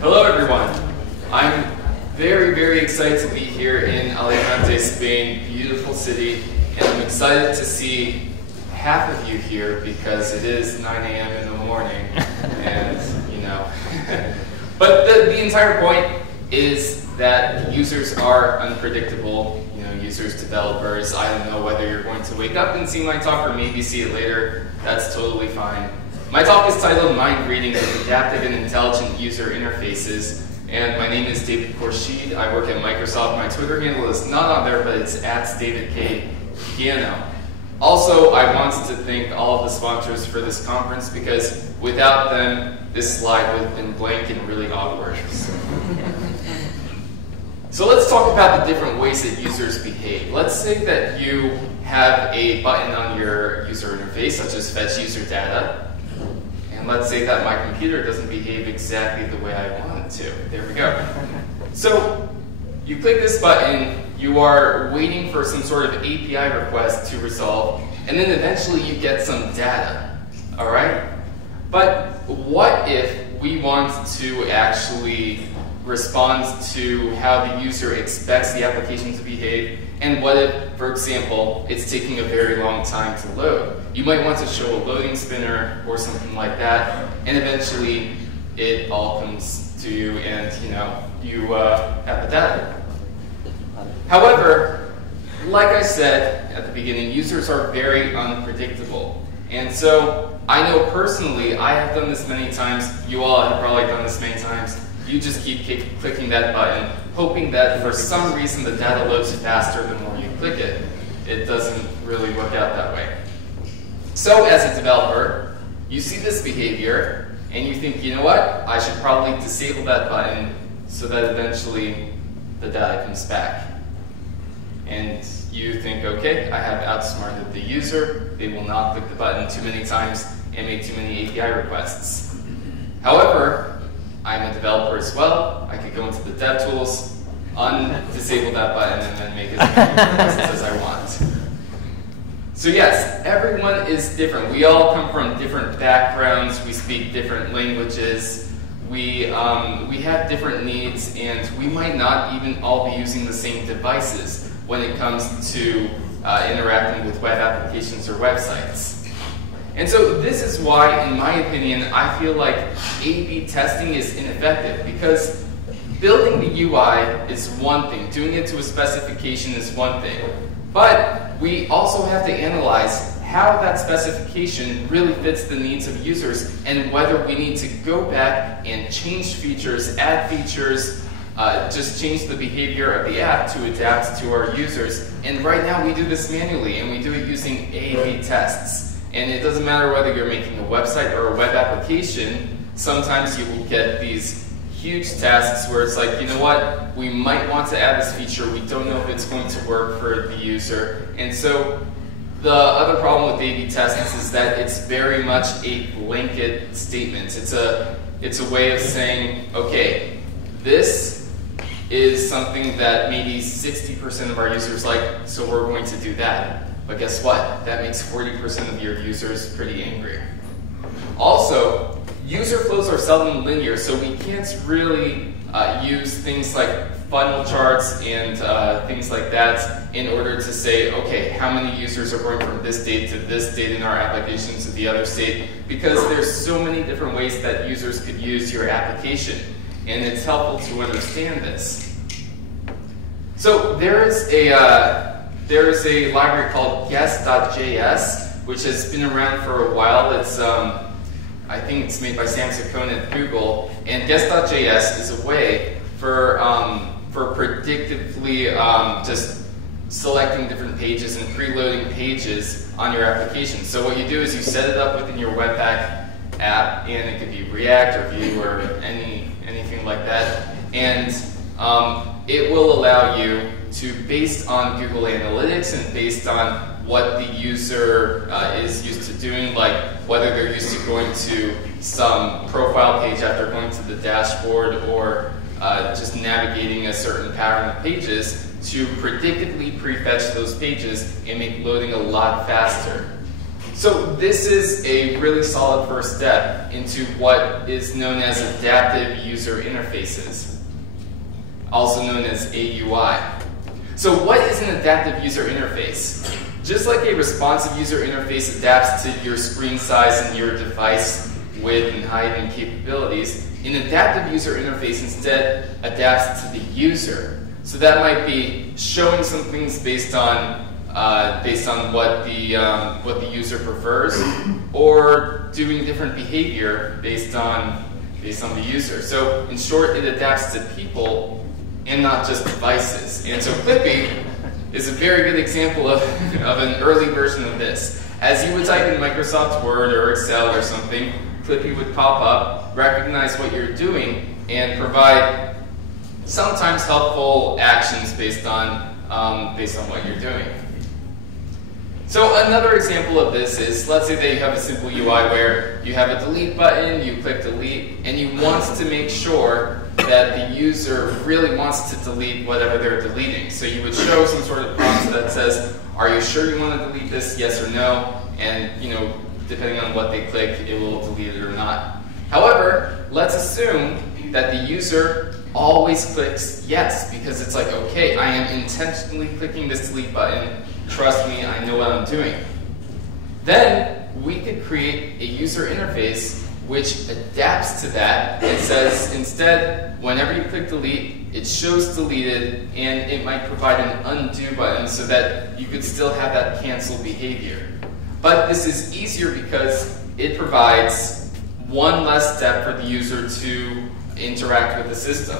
Hello everyone. I'm very, very excited to be here in Alicante, Spain, beautiful city, and I'm excited to see half of you here because it is 9 a.m. in the morning, and you know. But the entire point is that users are unpredictable. You know, users, developers, I don't know whether you're going to wake up and see my talk or maybe see it later. That's totally fine. My talk is titled Mind Reading with Adaptive and Intelligent User Interfaces, and my name is David KHOURSHID. I work at Microsoft. My Twitter handle is not on there, but it's @DavidK. Also, I wanted to thank all of the sponsors for this conference because without them, this slide would have been blank and really awkward. So let's talk about the different ways that users behave. Let's say that you have a button on your user interface, such as fetch user data. And let's say that my computer doesn't behave exactly the way I want it to. There we go. So you click this button, you are waiting for some sort of API request to resolve, and then eventually you get some data. All right? But what if we want to actually respond to how the user expects the application to behave? And what if, for example, it's taking a very long time to load? You might want to show a loading spinner or something like that, and eventually it all comes to you and you have the data. However, like I said at the beginning, users are very unpredictable. And so I know personally, I have done this many times, you all have probably done this many times. You just keep clicking that button, hoping that for some reason the data loads faster the more you click it. It doesn't really work out that way. So as a developer, you see this behavior and you think, you know what, I should probably disable that button so that eventually the data comes back. And you think, okay, I have outsmarted the user, they will not click the button too many times and make too many API requests. However, I'm a developer as well. I could go into the DevTools, undisable that button, and then make as many requests as I want. So yes, everyone is different. We all come from different backgrounds. We speak different languages. We have different needs, and we might not even all be using the same devices when it comes to interacting with web applications or websites. And so this is why, in my opinion, I feel like A/B testing is ineffective, because building the UI is one thing, doing it to a specification is one thing, but we also have to analyze how that specification really fits the needs of users and whether we need to go back and change features, add features, just change the behavior of the app to adapt to our users. And right now we do this manually, and we do it using A/B tests. And it doesn't matter whether you're making a website or a web application, sometimes you will get these huge tasks where it's like, you know what, we might want to add this feature, we don't know if it's going to work for the user. And so the other problem with A/B tests is that it's very much a blanket statement. It's a way of saying, okay, this is something that maybe 60% of our users like, so we're going to do that. But guess what? That makes 40% of your users pretty angry. Also, user flows are seldom linear, so we can't really use things like funnel charts and things like that in order to say, okay, how many users are going from this date to this date in our application to the other state, because there's so many different ways that users could use your application, and it's helpful to understand this. So there is a library called guest.js, which has been around for a while. It's, I think it's made by Samson JS at Google. And guest.js is a way for predictively just selecting different pages and preloading pages on your application. So what you do is you set it up within your Webpack app, and it could be React or Vue or anything like that. And it will allow you to, based on Google Analytics and based on what the user is used to doing, like whether they're used to going to some profile page after going to the dashboard or just navigating a certain pattern of pages, to predictively prefetch those pages and make loading a lot faster. So this is a really solid first step into what is known as adaptive user interfaces, also known as AUI. So what is an adaptive user interface? Just like a responsive user interface adapts to your screen size and your device width and height and capabilities, an adaptive user interface instead adapts to the user. So that might be showing some things based on what the user prefers, or doing different behavior based on the user. So in short, it adapts to people and not just devices. And so Clippy is a very good example of an early version of this. As you would type in Microsoft Word or Excel or something, Clippy would pop up, recognize what you're doing, and provide sometimes helpful actions based on what you're doing. So another example of this is, let's say that you have a simple UI where you have a delete button, you click delete, and you want to make sure that the user really wants to delete whatever they're deleting. So you would show some sort of prompt that says, are you sure you want to delete this, yes or no? And depending on what they click, it will delete it or not. However, let's assume that the user always clicks yes, because it's like, okay, I am intentionally clicking this delete button. Trust me, I know what I'm doing. Then we could create a user interface which adapts to that and says, instead, whenever you click delete, it shows deleted, and it might provide an undo button so that you could still have that cancel behavior. But this is easier because it provides one less step for the user to interact with the system.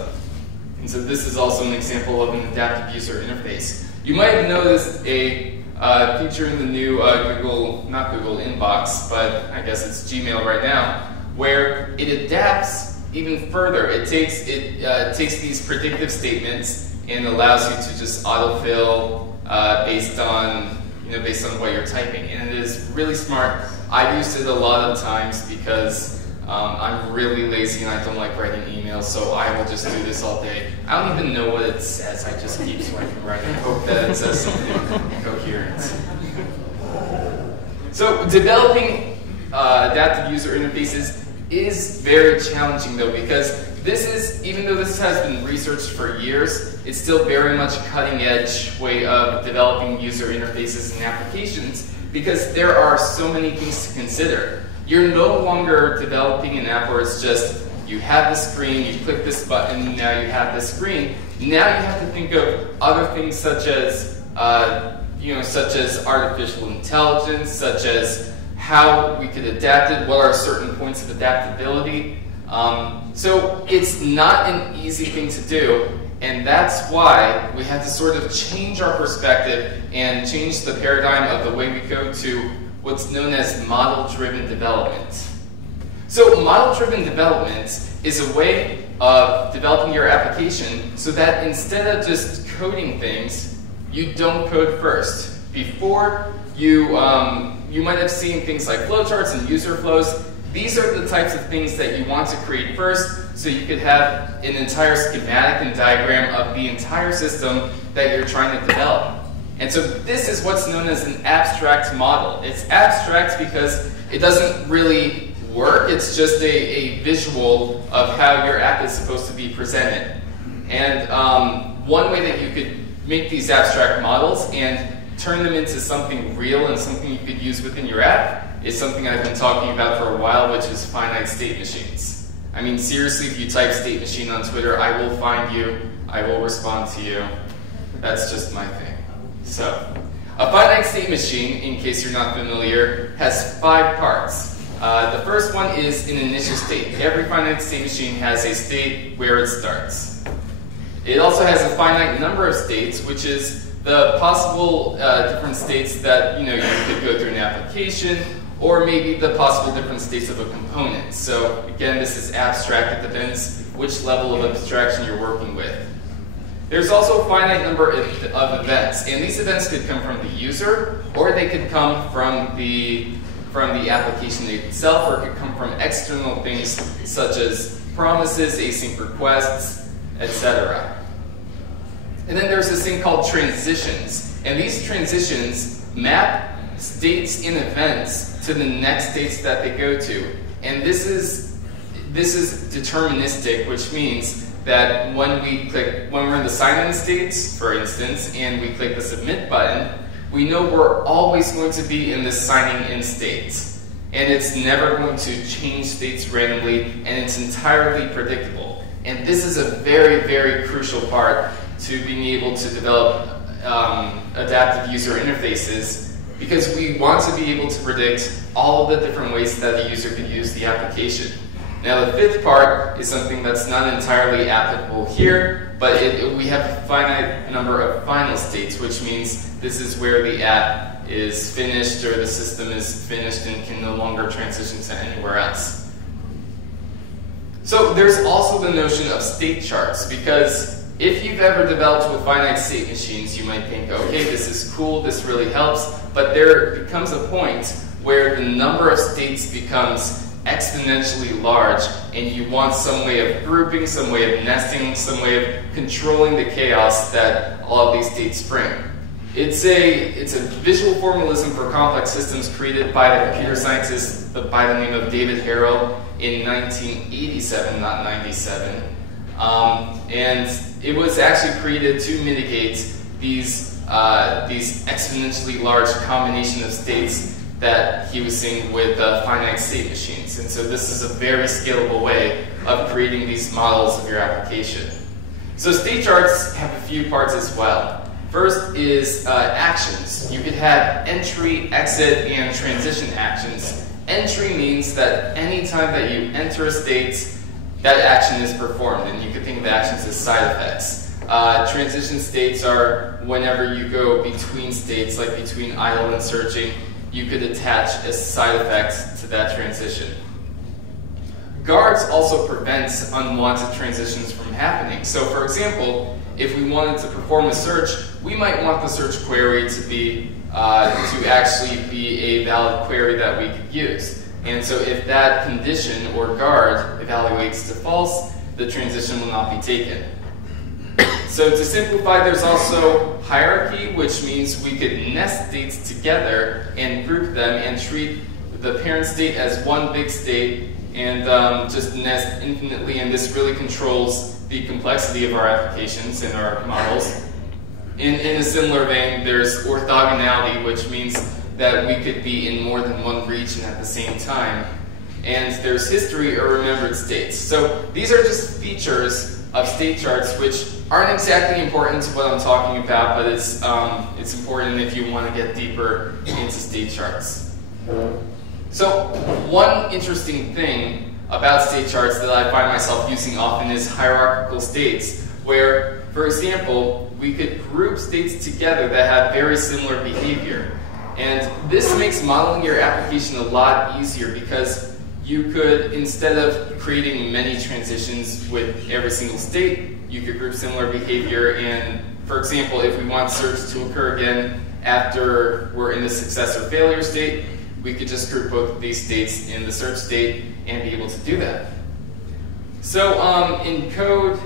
And so this is also an example of an adaptive user interface. You might have noticed a feature in the new not Google Inbox, but I guess it's Gmail right now, where it adapts even further. It takes these predictive statements and allows you to just autofill based on what you're typing, and it is really smart. I've used it a lot of times because I'm really lazy and I don't like writing emails, so I will just do this all day. I don't even know what it says. I just keep swiping right and hope that it says something coherent. So developing adaptive user interfaces is very challenging though, because even though this has been researched for years, it's still very much a cutting edge way of developing user interfaces and applications, because there are so many things to consider. You're no longer developing an app where it's just, you have the screen, you click this button, now you have the screen. Now you have to think of other things such as artificial intelligence, such as how we could adapt it, what are certain points of adaptability. So it's not an easy thing to do, and that's why we had to sort of change our perspective and change the paradigm of the way we go to what's known as model-driven development. So model-driven development is a way of developing your application so that instead of just coding things, you don't code first. Before, you might have seen things like flowcharts and user flows. These are the types of things that you want to create first, so you could have an entire schematic and diagram of the entire system that you're trying to develop. And so this is what's known as an abstract model. It's abstract because it doesn't really work. It's just a visual of how your app is supposed to be presented. And one way that you could make these abstract models and turn them into something real and something you could use within your app is something I've been talking about for a while, which is finite state machines. I mean, seriously, if you type state machine on Twitter, I will find you, I will respond to you. That's just my thing. So, a finite state machine, in case you're not familiar, has 5 parts. The first one is an initial state. Every finite state machine has a state where it starts. It also has a finite number of states, which is the possible different states that you could go through an application, or maybe the possible different states of a component. So again, this is abstract. It depends which level of abstraction you're working with. There's also a finite number of events, and these events could come from the user, or they could come from the application itself, or it could come from external things such as promises, async requests, etc. And then there's this thing called transitions, and these transitions map states and events to the next states that they go to. And this is deterministic, which means that when we're in the sign-in states, for instance, and we click the submit button, we know we're always going to be in the signing in state. And it's never going to change states randomly, and it's entirely predictable. And this is a very, very crucial part to being able to develop adaptive user interfaces, because we want to be able to predict all of the different ways that the user could use the application. Now the fifth part is something that's not entirely applicable here, but we have a finite number of final states, which means this is where the app is finished or the system is finished and can no longer transition to anywhere else. So there's also the notion of state charts, because if you've ever developed with finite state machines, you might think, okay, this is cool, this really helps, but there becomes a point where the number of states becomes exponentially large, and you want some way of grouping, some way of nesting, some way of controlling the chaos that all of these states bring. It's a visual formalism for complex systems created by the computer scientist by the name of David Harrell in 1987, not 97. And it was actually created to mitigate these exponentially large combination of states that he was seeing with finite state machines. And so this is a very scalable way of creating these models of your application. So state charts have a few parts as well. First is actions. You could have entry, exit, and transition actions. Entry means that any time that you enter a state, that action is performed, and you could think of actions as side effects. Transition states are whenever you go between states, like between idle and searching, you could attach a side effect to that transition. Guards also prevent unwanted transitions from happening. So for example, if we wanted to perform a search, we might want the search query to be to actually be a valid query that we could use. And so if that condition or guard evaluates to false, the transition will not be taken. So to simplify, there's also hierarchy, which means we could nest states together and group them and treat the parent state as one big state and just nest infinitely, and this really controls the complexity of our applications and our models. In a similar vein, there's orthogonality, which means that we could be in more than one region at the same time. And there's history or remembered states. So these are just features of state charts which aren't exactly important to what I'm talking about, but it's important if you want to get deeper into state charts. So one interesting thing about state charts that I find myself using often is hierarchical states, where, for example, we could group states together that have very similar behavior. And this makes modeling your application a lot easier, because you could, instead of creating many transitions with every single state, you could group similar behavior. And for example, if we want search to occur again after we're in the success or failure state, we could just group both of these states in the search state and be able to do that. So in code,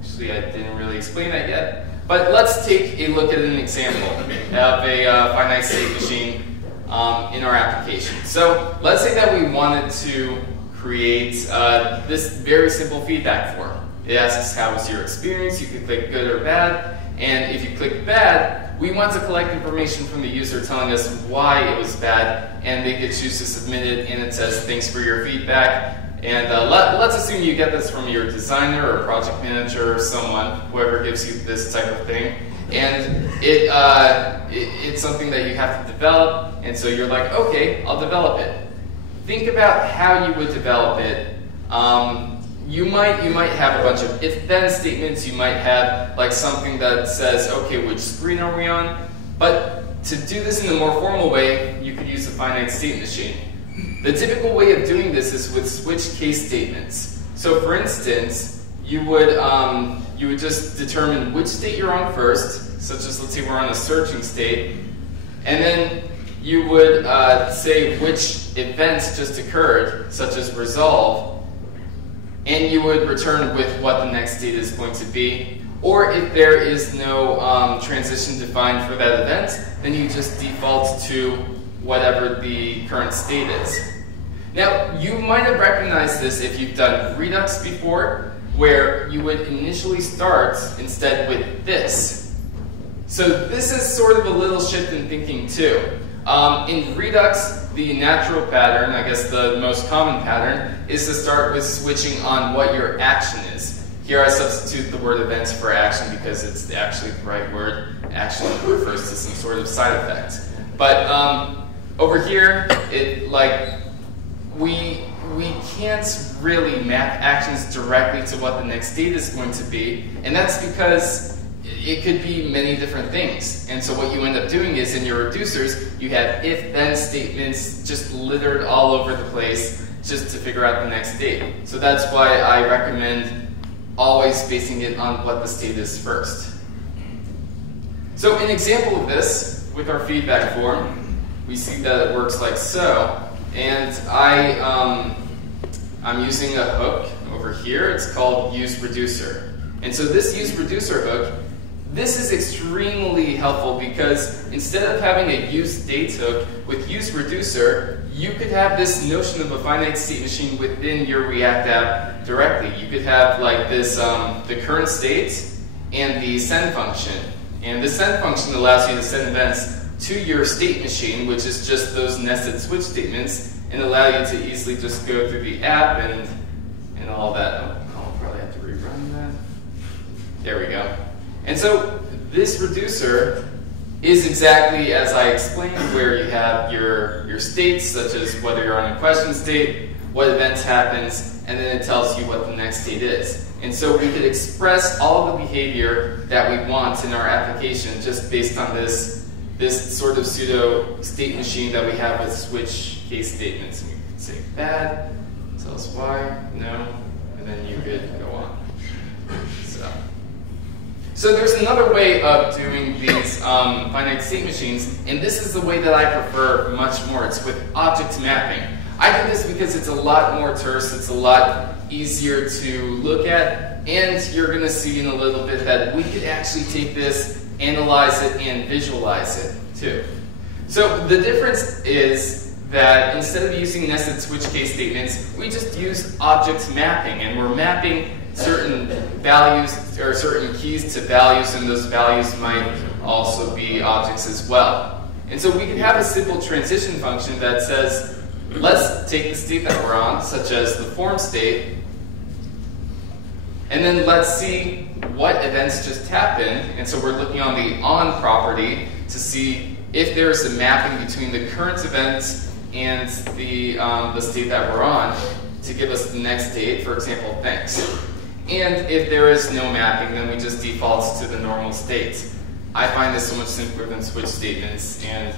actually I didn't really explain that yet, but let's take a look at an example of a finite state machine in our application. So let's say that we wanted to create this very simple feedback form. It asks, how was your experience? You can click good or bad, and if you click bad, we want to collect information from the user telling us why it was bad, and they could choose to submit it, and it says, thanks for your feedback. And let's assume you get this from your designer or project manager or someone, whoever gives you this type of thing. And it's something that you have to develop, and so you're like, okay, I'll develop it. Think about how you would develop it. You might have a bunch of if-then statements. You might have like something that says, okay, which screen are we on? But to do this in a more formal way, you could use a finite state machine. The typical way of doing this is with switch case statements. So for instance, you would just determine which state you're on first, such as let's say we're on a searching state, and then you would say which events just occurred, such as resolve, and you would return with what the next state is going to be. Or if there is no transition defined for that event, then you just default to whatever the current state is. Now, you might have recognized this if you've done Redux before, where you would initially start instead with this. So this is sort of a little shift in thinking too. In Redux, the natural pattern, I guess the most common pattern, is to start with switching on what your action is. Here I substitute the word events for action because it's actually the right word. Action refers to some sort of side effect. But over here, we can't really map actions directly to what the next state is going to be, and that's because it could be many different things. And so what you end up doing is in your reducers, you have if-then statements just littered all over the place just to figure out the next state. So that's why I recommend always basing it on what the state is first. So an example of this with our feedback form, we see that it works like so. And I'm using a hook over here. It's called UseProducer. And so this UseProducer hook, this is extremely helpful because instead of having a UseDates hook with UseProducer, you could have this notion of a finite state machine within your React app directly. You could have like this, the current state and the send function. And the send function allows you to send events to your state machine, which is just those nested switch statements, and allow you to easily just go through the app and all that. Oh, I'll probably have to rerun that. There we go. And so this reducer is exactly as I explained, where you have your states, such as whether you're on a question state, what event happens, and then it tells you what the next state is. And so we could express all of the behavior that we want in our application just based on this sort of pseudo state machine that we have with switch case statements. And we could say bad, tell us why, no, and then you could go on. So there's another way of doing these finite state machines, and this is the way that I prefer much more. It's with object mapping. I do this because it's a lot more terse, it's a lot easier to look at, and you're going to see in a little bit that we could actually take this, analyze it, and visualize it too. So the difference is that instead of using nested switch case statements, we just use object mapping, and we're mapping certain values or certain keys to values, and those values might also be objects as well. And so we can have a simple transition function that says, let's take the state that we're on, such as the form state, and then let's see what events just happened. And so we're looking on the on property to see if there's a mapping between the current event and the state that we're on to give us the next state, for example, thanks. And if there is no mapping, then we just default to the normal state. I find this so much simpler than switch statements, and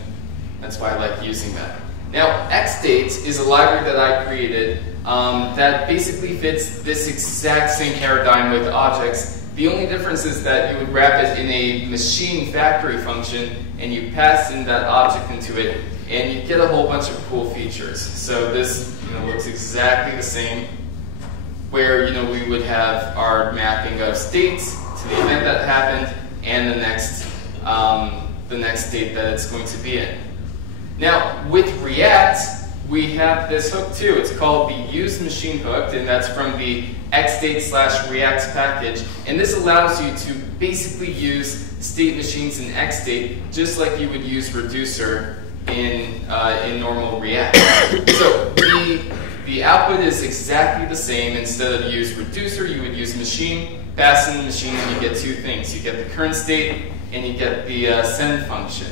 that's why I like using that. Now, ExDates is a library that I created that basically fits this exact same paradigm with objects. The only difference is that you would wrap it in a machine factory function, and you pass in that object into it, and you get a whole bunch of cool features. So this looks exactly the same, where we would have our mapping of states to the event that happened and the next state that it's going to be in. Now with React, we have this hook too. It's called the use machine hook, and that's from the ExDates/React package. And this allows you to basically use state machines in ExDate just like you would use reducer in normal React. So the output is exactly the same. Instead of use reducer, you would use machine, pass in the machine, and you get two things. You get the current state, and you get the send function.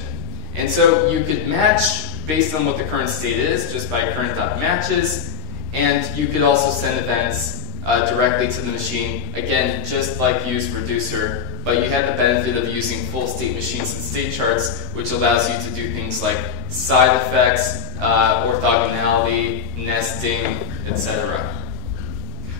And so you could match based on what the current state is, just by current.matches, and you could also send events directly to the machine, again, just like use reducer, but you have the benefit of using full state machines and state charts, which allows you to do things like side effects, orthogonality, nesting, etc.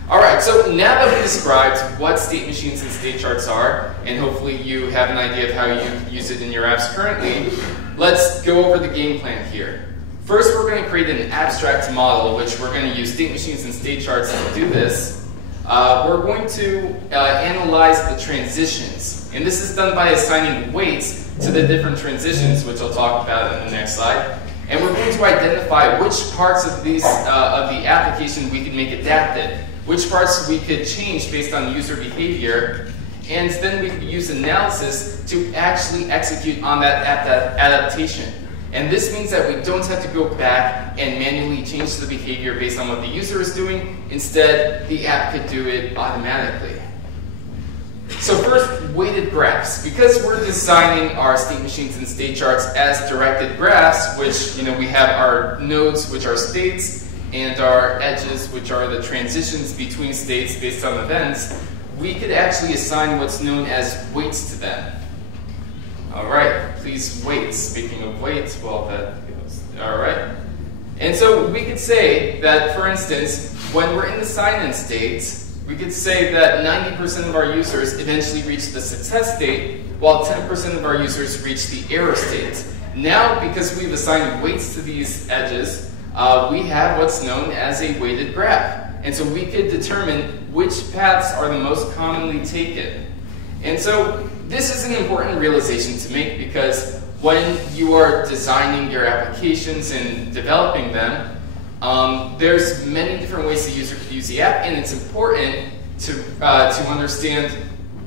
Alright, so now that we described what state machines and state charts are, and hopefully you have an idea of how you use it in your apps currently, let's go over the game plan here. First, we're going to create an abstract model, which we're going to use state machines and state charts to do this. We're going to analyze the transitions, and this is done by assigning weights to the different transitions, which I'll talk about in the next slide. And we're going to identify which parts of the application we can make adapted, which parts we could change based on user behavior, and then we could use analysis to actually execute on that adaptation. And this means that we don't have to go back and manually change the behavior based on what the user is doing. Instead, the app could do it automatically. So first, weighted graphs. Because we're designing our state machines and state charts as directed graphs, which we have our nodes, which are states, and our edges, which are the transitions between states based on events, we could actually assign what's known as weights to them. All right, please wait. Speaking of weights, well, that goes. All right. And so we could say that, for instance, when we're in the sign-in state, we could say that 90% of our users eventually reach the success state, while 10% of our users reach the error state. Now, because we've assigned weights to these edges, we have what's known as a weighted graph. And so we could determine which paths are the most commonly taken. And so this is an important realization to make, because when you are designing your applications and developing them, there's many different ways the user could use the app, and it's important to understand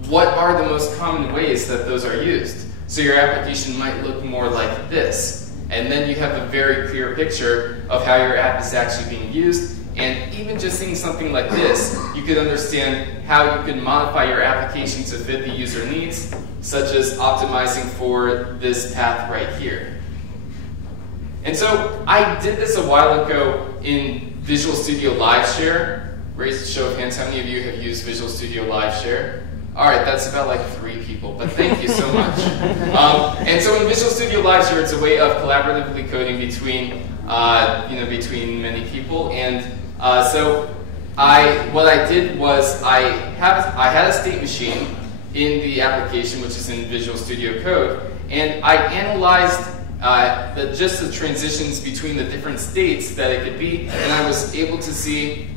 what are the most common ways that those are used. So your application might look more like this, and then you have a very clear picture of how your app is actually being used. And even just seeing something like this, you could understand how you could modify your application to fit the user needs, such as optimizing for this path right here. And so I did this a while ago in Visual Studio Live Share. Raise a show of hands, how many of you have used Visual Studio Live Share? All right, that's about like 3 people, but thank you so much. And so in Visual Studio Live Share, it's a way of collaboratively coding between, between many people. And so what I did was I had a state machine in the application, which is in Visual Studio Code, and I analyzed just the transitions between the different states that it could be, and I was able to see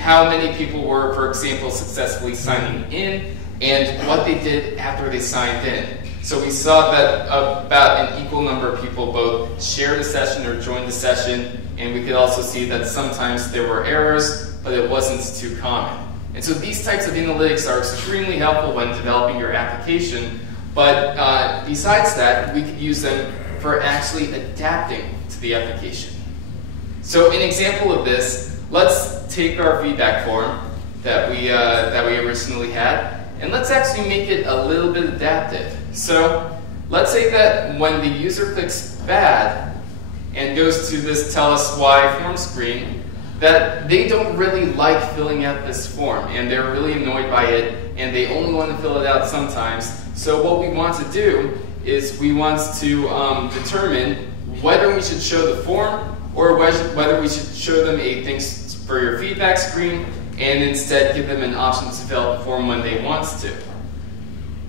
how many people were, for example, successfully signing in, and what they did after they signed in. So we saw that about an equal number of people both shared the session or joined the session, and we could also see that sometimes there were errors, but it wasn't too common. And so these types of analytics are extremely helpful when developing your application, but besides that, we could use them for actually adapting to the application. So an example of this, let's take our feedback form that we originally had, and let's actually make it a little bit adaptive. So let's say that when the user clicks bad and goes to this tell us why form screen, that they don't really like filling out this form, and they're really annoyed by it, and they only want to fill it out sometimes. So what we want to do is we want to determine whether we should show the form or whether we should show them a thanks for your feedback screen, and instead give them an option to fill out the form when they want to.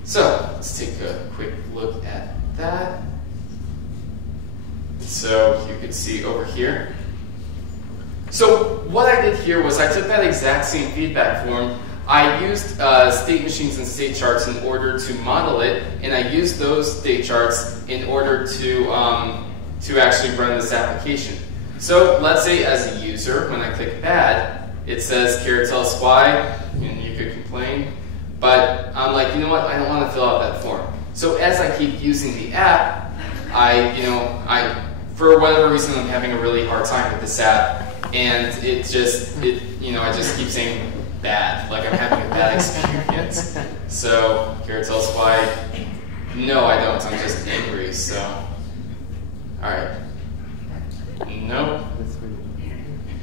So let's take a quick look at that. So you can see over here. So what I did here was I took that exact same feedback form. I used state machines and state charts in order to model it, and I used those state charts in order to actually run this application. So let's say as a user, when I click bad, it says here tell us why, and you could complain, but I'm like, you know what, I don't want to fill out that form. So as I keep using the app, for whatever reason, I'm having a really hard time with this app, and I just keep saying bad, like I'm having a bad experience. So here tell us why. No, I don't. I'm just angry. So, all right. Nope.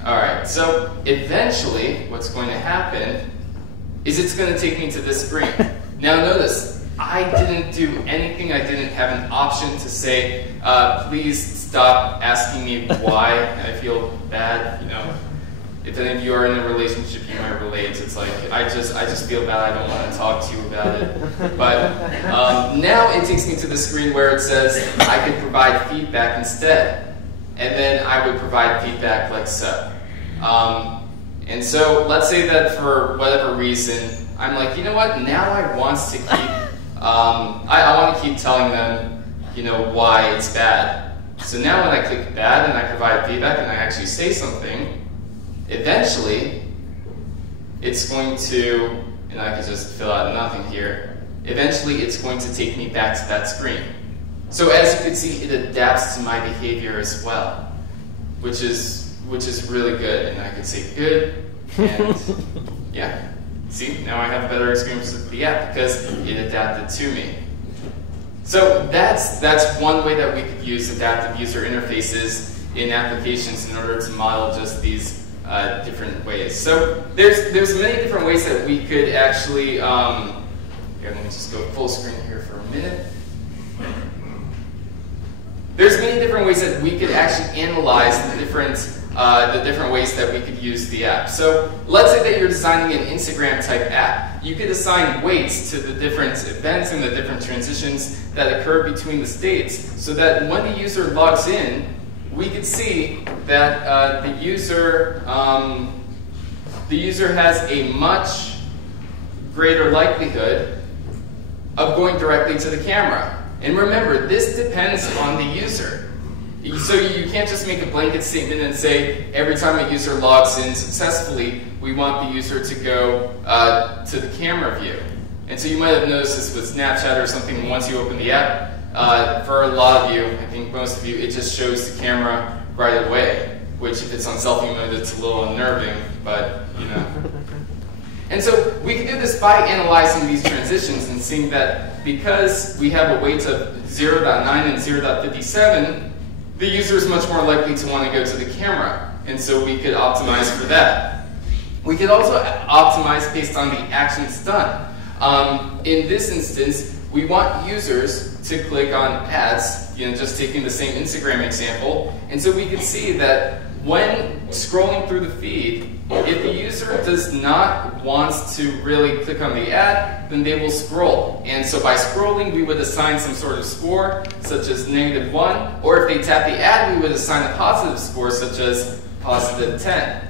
All right. So eventually, what's going to happen is it's going to take me to this screen. Now notice, I didn't do anything. I didn't have an option to say, please stop asking me why I feel bad. If any of you are in a relationship, you might relate. It's like, I just feel bad, I don't want to talk to you about it. But now it takes me to the screen where it says I could provide feedback instead. And then I would provide feedback like so. And so let's say that for whatever reason, I'm like, you know what, now I want to keep, I want to keep telling them, why it's bad. So now when I click bad and I provide feedback and I actually say something, eventually it's going to, and I can just fill out nothing here, eventually it's going to take me back to that screen. So as you can see, it adapts to my behavior as well, which is really good. And I can say good, and yeah, see, now I have a better experience with the app because it adapted to me. So that's one way that we could use adaptive user interfaces in applications in order to model just these different ways. So there's many different ways that we could actually, here, let me just go full screen here for a minute. There's many different ways that we could actually analyze the different ways that we could use the app. So let's say that you're designing an Instagram type app. You could assign weights to the different events and the different transitions that occur between the states so that when the user logs in, we could see that the user has a much greater likelihood of going directly to the camera. And remember, this depends on the user. So you can't just make a blanket statement and say, every time a user logs in successfully, we want the user to go to the camera view. And so you might have noticed this with Snapchat or something. Once you open the app, for a lot of you, I think most of you, it just shows the camera right away. Which, if it's on selfie mode, it's a little unnerving, but you know. And so we can do this by analyzing these transitions and seeing that because we have a weight of 0.9 and 0.57, the user is much more likely to want to go to the camera. And so we could optimize for that. We could also optimize based on the actions done. In this instance, we want users to click on ads, just taking the same Instagram example. And so we can see that when scrolling through the feed, if the user does not want to really click on the ad, then they will scroll. And so by scrolling, we would assign some sort of score, such as -1. Or if they tap the ad, we would assign a positive score, such as +10.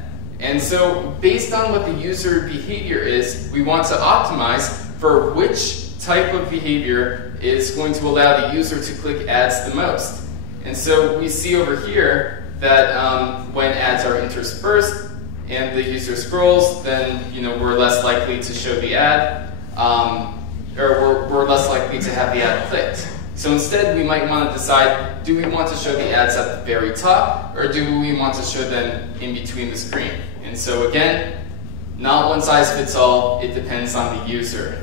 And so based on what the user behavior is, we want to optimize for which type of behavior is going to allow the user to click ads the most. And so we see over here that when ads are interspersed and the user scrolls, then we're less likely to show the ad, or we're less likely to have the ad clicked. So instead, we might want to decide: do we want to show the ads at the very top, or do we want to show them in between the screen? And so again, not one size fits all. It depends on the user.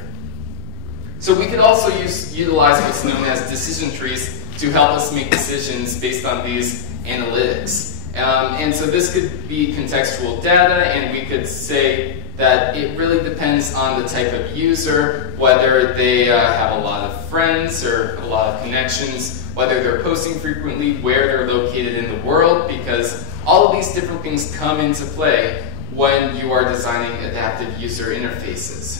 So we could also utilize what's known as decision trees to help us make decisions based on these analytics. And so this could be contextual data, and we could say that it really depends on the type of user, whether they have a lot of friends or a lot of connections, whether they're posting frequently, where they're located in the world, because all of these different things come into play when you are designing adaptive user interfaces.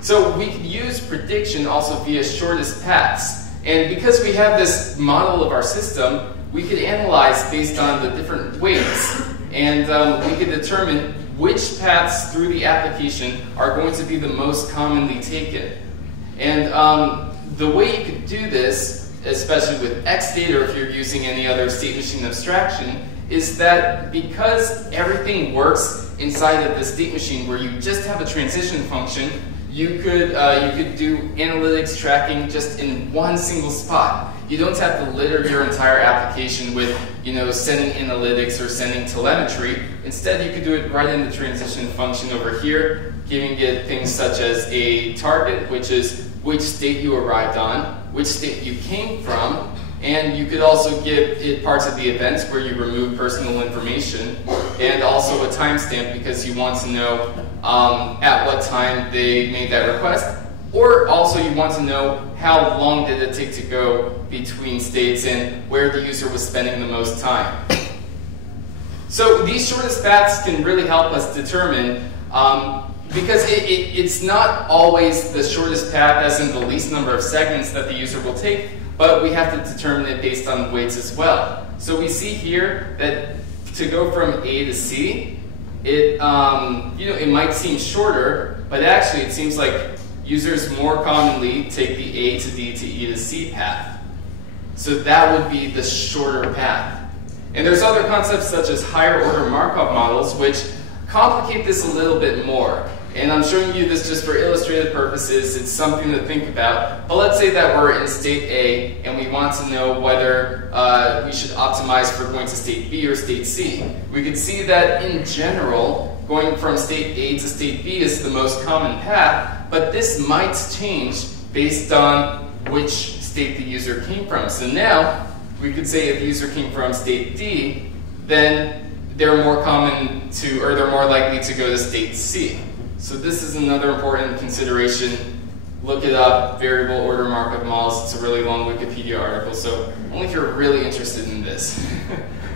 So we could use prediction also via shortest paths. And because we have this model of our system, we could analyze based on the different weights, and we could determine which paths through the application are going to be the most commonly taken. And the way you could do this, especially with ExDates or if you're using any other state machine abstraction, is that because everything works inside of the state machine where you just have a transition function, you could do analytics tracking just in one single spot. You don't have to litter your entire application with, sending analytics or sending telemetry. Instead, you could do it right in the transition function over here, giving it things such as a target, which is which state you arrived on, which state you came from, and you could also give it parts of the events where you remove personal information, and also a timestamp because you want to know at what time they made that request, or also you want to know how long did it take to go between states and where the user was spending the most time. So these shortest paths can really help us determine, because it's not always the shortest path as in the least number of segments that the user will take, but we have to determine it based on weights as well. So we see here that to go from A to C, it might seem shorter, but actually it seems like users more commonly take the A to D to E to C path. So that would be the shorter path. And there's other concepts such as higher order Markov models, which complicate this a little bit more. And I'm showing you this just for illustrative purposes. It's something to think about. But let's say that we're in state A and we want to know whether we should optimize for going to state B or state C. We could see that in general, going from state A to state B is the most common path, but this might change based on which state the user came from. So now, we could say if the user came from state D, then they're more common to, or they're more likely to go to state C. So this is another important consideration. Look it up, variable order Markov models. It's a really long Wikipedia article, so only if you're really interested in this.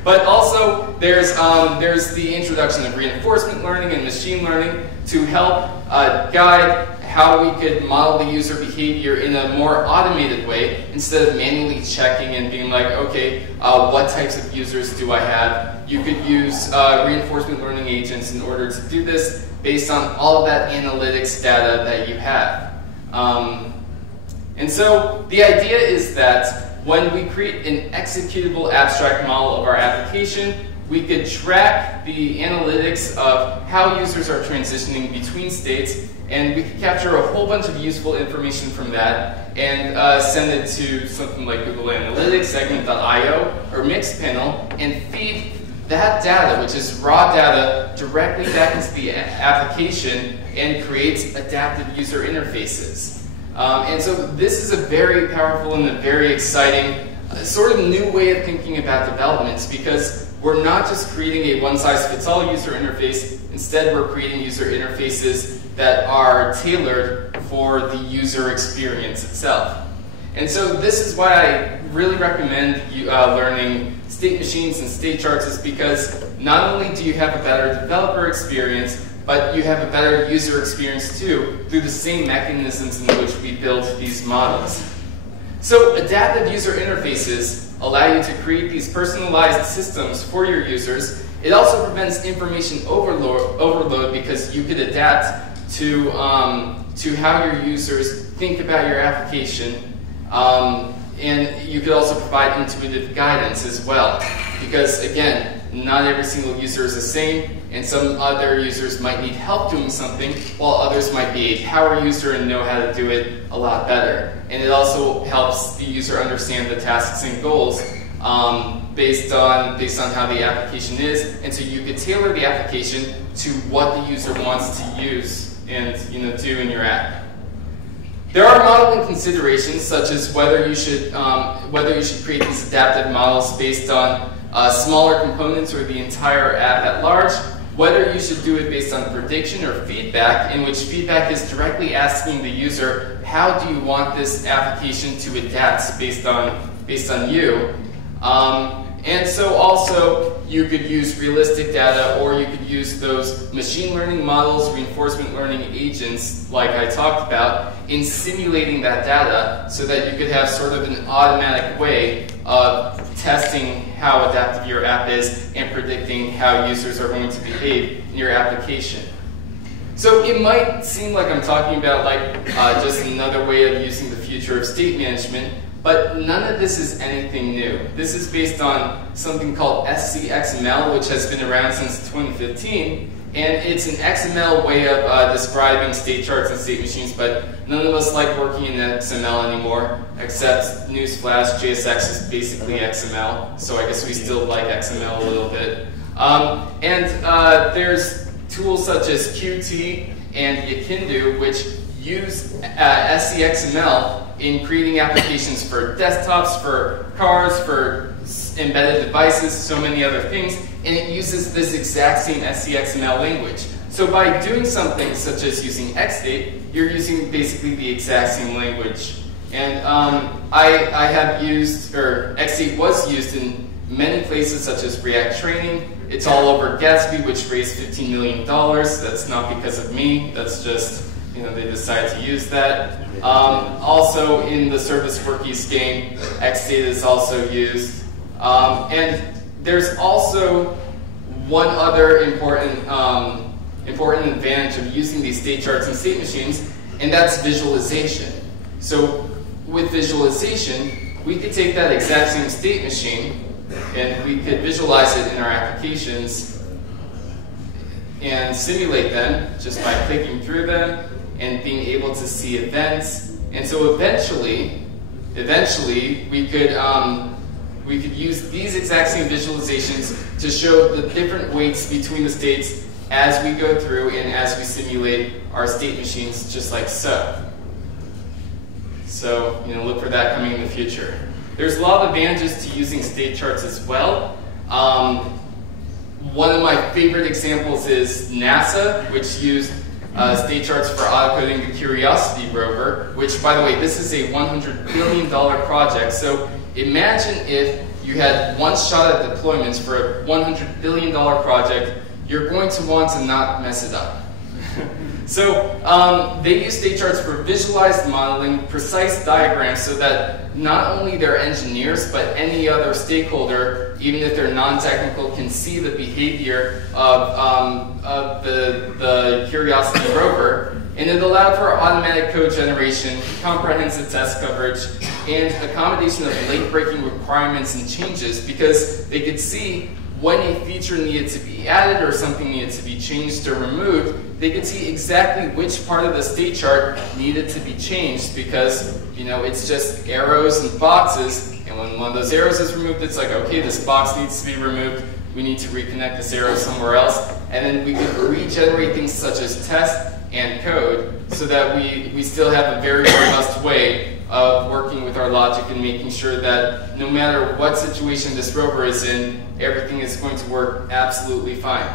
But also, there's the introduction of reinforcement learning and machine learning to help guide how we could model the user behavior in a more automated way instead of manually checking and being like, okay, what types of users do I have? You could use reinforcement learning agents in order to do this based on all of that analytics data that you have. And so the idea is that when we create an executable abstract model of our application, we could track the analytics of how users are transitioning between states, and we could capture a whole bunch of useful information from that and send it to something like Google Analytics, Segment.io, or Mixpanel, and feed that data, which is raw data, directly back into the application and create adaptive user interfaces. And so this is a very powerful and a very exciting sort of new way of thinking about developments, because we're not just creating a one-size-fits-all user interface. Instead, we're creating user interfaces that are tailored for the user experience itself. And so this is why I really recommend learning state machines and state charts, is because not only do you have a better developer experience, but you have a better user experience too through the same mechanisms in which we build these models. So adaptive user interfaces allow you to create these personalized systems for your users. It also prevents information overload because you could adapt to how your users think about your application. And you could also provide intuitive guidance as well, because again, not every single user is the same, and some other users might need help doing something, while others might be a power user and know how to do it a lot better. And it also helps the user understand the tasks and goals based on how the application is, and so you could tailor the application to what the user wants to use and do in your app. There are modeling considerations, such as whether you should create these adaptive models based on smaller components or the entire app at large, whether you should do it based on prediction or feedback, in which feedback is directly asking the user, how do you want this application to adapt based on you? And so also, you could use realistic data, or you could use those machine learning models, reinforcement learning agents, like I talked about, in simulating that data so that you could have sort of an automatic way of testing how adaptive your app is and predicting how users are going to behave in your application. So it might seem like I'm talking about just another way of using the future of state management, but none of this is anything new. This is based on something called SCXML, which has been around since 2015. And it's an XML way of describing state charts and state machines, but none of us like working in XML anymore, except newsflash, JSX is basically XML, so I guess we still like XML a little bit. There's tools such as Qt and Yakindu, which use SCXML in creating applications for desktops, for cars, for embedded devices, so many other things, and it uses this exact same SCXML language. So by doing something such as using ExDate, you're using basically the exact same language. And I have used, or ExDate was used in many places such as React Training. It's all over Gatsby, which raised $15 million. That's not because of me, that's just, they decided to use that. Also in the Service Workies game, ExDate is also used. And there's also one other important advantage of using these state charts and state machines, and that's visualization. So with visualization, we could take that exact same state machine and we could visualize it in our applications and simulate them just by clicking through them and being able to see events. And so eventually we could use these exact same visualizations to show the different weights between the states as we go through and as we simulate our state machines, just like so. So, look for that coming in the future. There's a lot of advantages to using state charts as well. One of my favorite examples is NASA, which used state charts for autocoding the Curiosity rover, which, by the way, this is a $100 billion project. So imagine if you had one shot at deployments for a $100 billion project. You're going to want to not mess it up. So they use state charts for visualized modeling, precise diagrams, so that not only their engineers, but any other stakeholder, even if they're non-technical, can see the behavior of the Curiosity rover. And it allowed for automatic code generation, comprehensive test coverage, and accommodation of late-breaking requirements and changes, because they could see when a feature needed to be added or something needed to be changed or removed. They could see exactly which part of the state chart needed to be changed, because it's just arrows and boxes, and when one of those arrows is removed, it's like, okay, this box needs to be removed, we need to reconnect this arrow somewhere else, and then we could regenerate things such as test and code, so that we still have a very robust way of working with our logic and making sure that no matter what situation this rover is in, everything is going to work absolutely fine.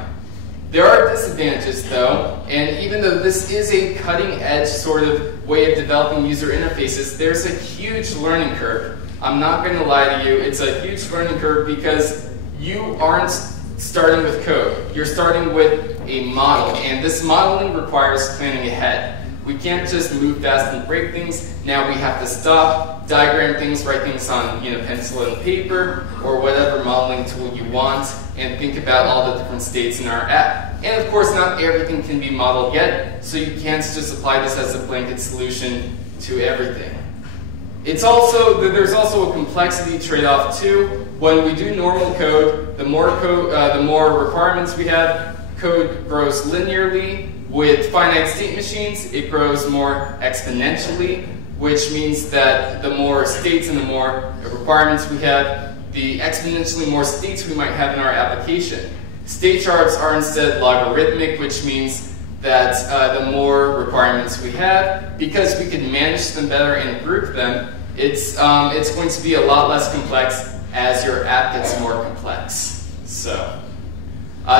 There are disadvantages though, and even though this is a cutting-edge sort of way of developing user interfaces, there's a huge learning curve. I'm not going to lie to you, it's a huge learning curve because you aren't starting with code. You're starting with a model, and this modeling requires planning ahead. We can't just move fast and break things. Now we have to stop, diagram things, write things on pencil and paper, or whatever modeling tool you want, and think about all the different states in our app. And of course, not everything can be modeled yet, so you can't just apply this as a blanket solution to everything. There's also a complexity trade-off too. When we do normal code, the more requirements we have, code grows linearly. With finite state machines, it grows more exponentially, which means that the more states and the more requirements we have, the exponentially more states we might have in our application. State charts are instead logarithmic, which means that the more requirements we have, because we can manage them better and group them, it's going to be a lot less complex as your app gets more complex. So.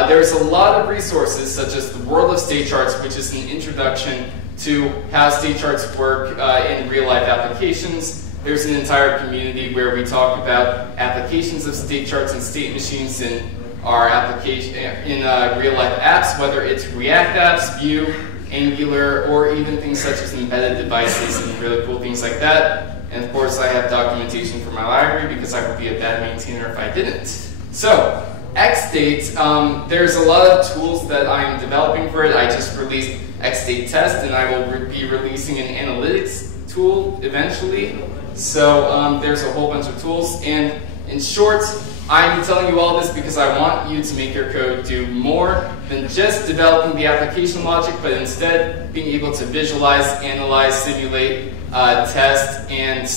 There's a lot of resources, such as the World of State Charts, which is an introduction to how state charts work in real-life applications. There's an entire community where we talk about applications of state charts and state machines in our application in real-life apps, whether it's React apps, Vue, Angular, or even things such as embedded devices and really cool things like that. And of course, I have documentation for my library because I would be a bad maintainer if I didn't. So. ExDates, there's a lot of tools that I'm developing for it. I just released ExDate Test, and I will be releasing an analytics tool eventually. So there's a whole bunch of tools. And in short, I'm telling you all this because I want you to make your code do more than just developing the application logic, but instead being able to visualize, analyze, simulate, test, and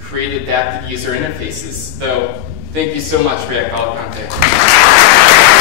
create adaptive user interfaces. So thank you so much, React Content.